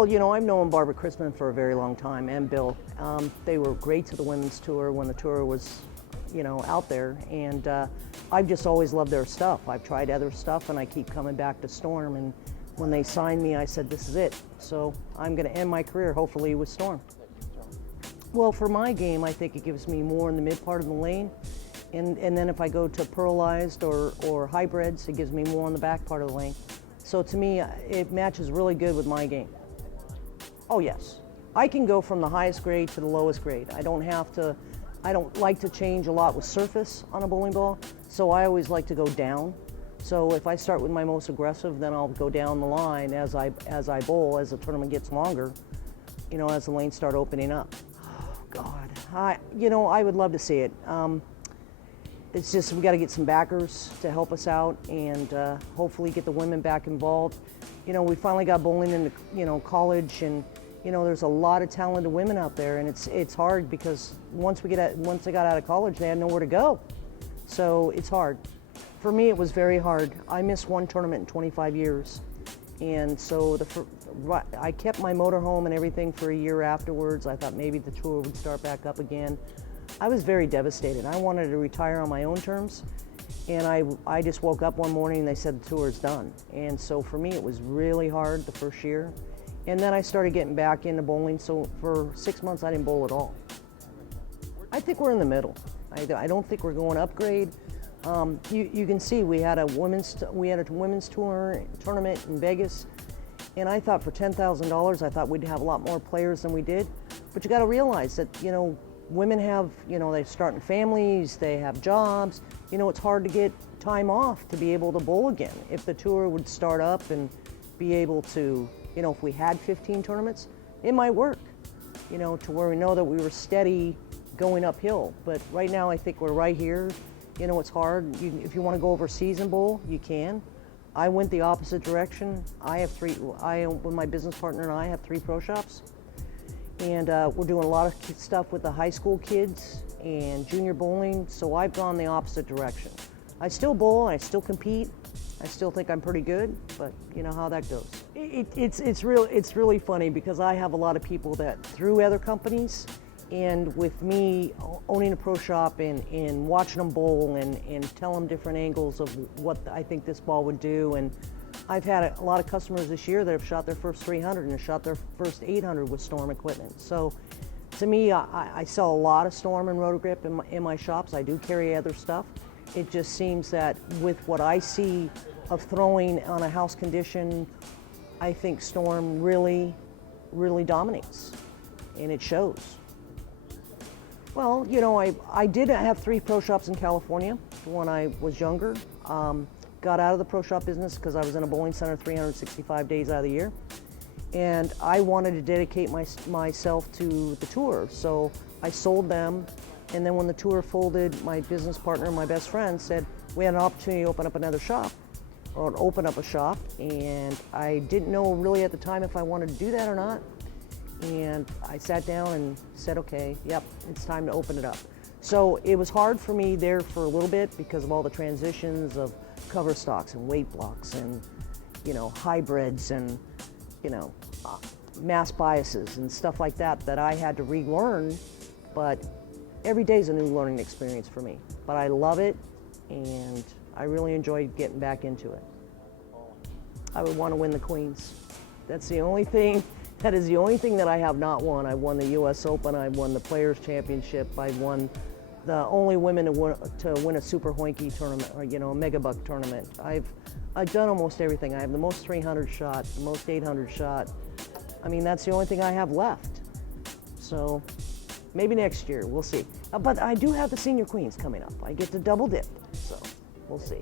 Well, I've known Barbara Christman for a very long time, and Bill. They were great to the women's tour when the tour was, out there, and I've just always loved their stuff. I've tried other stuff, and I keep coming back to Storm, and when they signed me, I said, this is it. So I'm going to end my career, hopefully, with Storm. Well, for my game, I think it gives me more in the mid part of the lane, and then if I go to pearlized or hybrids, it gives me more in the back part of the lane. So to me, it matches really good with my game. Oh yes, I can go from the highest grade to the lowest grade. I don't like to change a lot with surface on a bowling ball, so I always like to go down. So if I start with my most aggressive, then I'll go down the line as I bowl, as the tournament gets longer, as the lanes start opening up. Oh God, I would love to see it. It's just we got to get some backers to help us out, and hopefully get the women back involved. We finally got bowling into college, and there's a lot of talented women out there, and it's hard because once they got out of college, they had nowhere to go. So it's hard. For me, it was very hard. I missed one tournament in 25 years, and so I kept my motorhome and everything for a year afterwards. I thought maybe the tour would start back up again. I was very devastated. I wanted to retire on my own terms, and I just woke up one morning and they said the tour is done. And so for me, it was really hard the first year. And then I started getting back into bowling, so for 6 months I didn't bowl at all. I think we're in the middle. I don't think we're going upgrade. You can see we had a women's tournament in Vegas, and I thought for $10,000, I thought we'd have a lot more players than we did. But you got to realize that women have, they're starting families, they have jobs. It's hard to get time off to be able to bowl again. If the tour would start up and be able to, if we had 15 tournaments, it might work, to where we know that we were steady going uphill. But right now, I think we're right here. It's hard. If you want to go overseas and bowl, you can. I went the opposite direction. With my business partner and I have 3 pro shops. And we're doing a lot of stuff with the high school kids and junior bowling, so I've gone the opposite direction. I still bowl, I still compete, I still think I'm pretty good, but you know how that goes. It's really funny because I have a lot of people that through other companies, and with me owning a pro shop and watching them bowl and tell them different angles of what I think this ball would do. And I've had a lot of customers this year that have shot their first 300 and have shot their first 800 with Storm equipment. So to me, I sell a lot of Storm and Rotogrip in my shops. I do carry other stuff. It just seems that with what I see of throwing on a house condition, I think Storm really, really dominates, and it shows. Well, I did have 3 pro shops in California when I was younger. Got out of the pro shop business because I was in a bowling center 365 days out of the year. And I wanted to dedicate myself to the tour. So I sold them. And then when the tour folded, my business partner and my best friend said, we had an opportunity to open up another shop, or open up a shop. And I didn't know really at the time if I wanted to do that or not. And I sat down and said, okay, yep, it's time to open it up. So it was hard for me there for a little bit because of all the transitions of cover stocks and weight blocks and, hybrids and, mass biases and stuff like that I had to relearn. But every day is a new learning experience for me. But I love it, and I really enjoyed getting back into it. I would want to win the Queens. That is the only thing that I have not won. I won the U.S. Open, I won the Players' Championship, I won the only women to win a Super Hoinky tournament, or a Megabuck tournament. I've done almost everything. I have the most 300 shot, the most 800 shot. I mean, that's the only thing I have left. So maybe next year, we'll see. But I do have the Senior Queens coming up. I get to double dip, so we'll see.